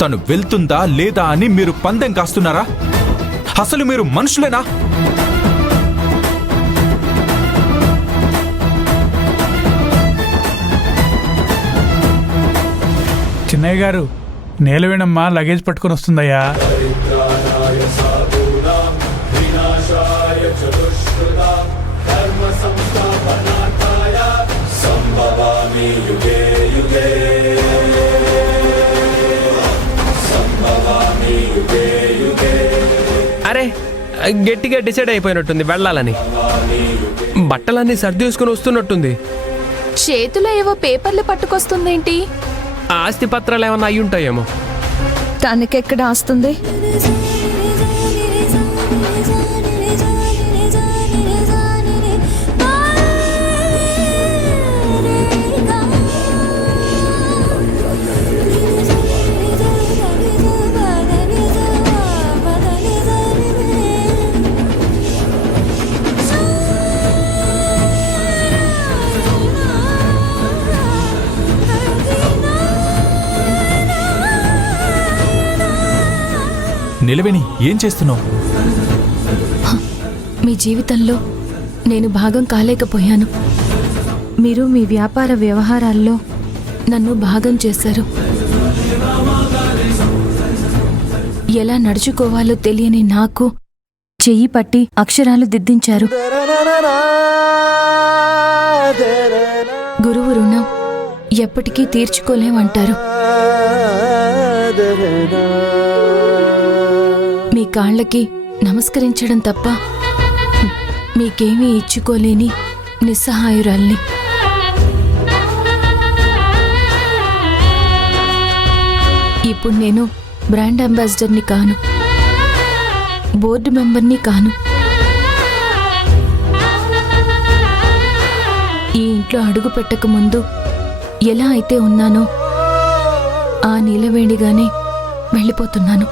తను వెళ్తుందా లేదా అని మీరు పందెం కాస్తున్నారా? అసలు మీరు మనుషులేనా? చిన్నయ్య గారు, నేలవేణమ్మ లగేజ్ పట్టుకొని వస్తుందయ్యా. అరే, గట్టిగా డిసైడ్ అయిపోయినట్టుంది వెళ్ళాలని. బట్టలన్నీ సర్దేసుకుని వస్తున్నట్టుంది. చేతిలో ఏవో పేపర్లు పట్టుకొస్తుందేంటి? ఆస్తి పత్రాలు ఏమన్నా అయి ఉంటాయేమో. తనకెక్కడ ఆస్తుంది? నిలవేణి, ఏం చేస్తున్నావు? మీ జీవితంలో నేను భాగం కాలేకపోయాను. మీరు మీ వ్యాపార వ్యవహారాల్లో నన్ను భాగం చేశారు. ఎలా నడుచుకోవాలో తెలియని నాకు చెయ్యి పట్టి అక్షరాలు దిద్దించారు. గురువు రుణం ఎప్పటికీ తీర్చుకోలేమంటారు. మీ కాళ్ళకి నమస్కరించడం తప్ప మీకేమీ ఇచ్చుకోలేని నిస్సహాయురాల్ని. ఇప్పుడు నేను బ్రాండ్ అంబాసిడర్ని కాను, బోర్డు మెంబర్ని కాను. ఈ ఇంట్లో అడుగు పెట్టక ముందు ఎలా అయితే ఉన్నానో ఆ నీలవేణిగానే వెళ్ళిపోతున్నాను.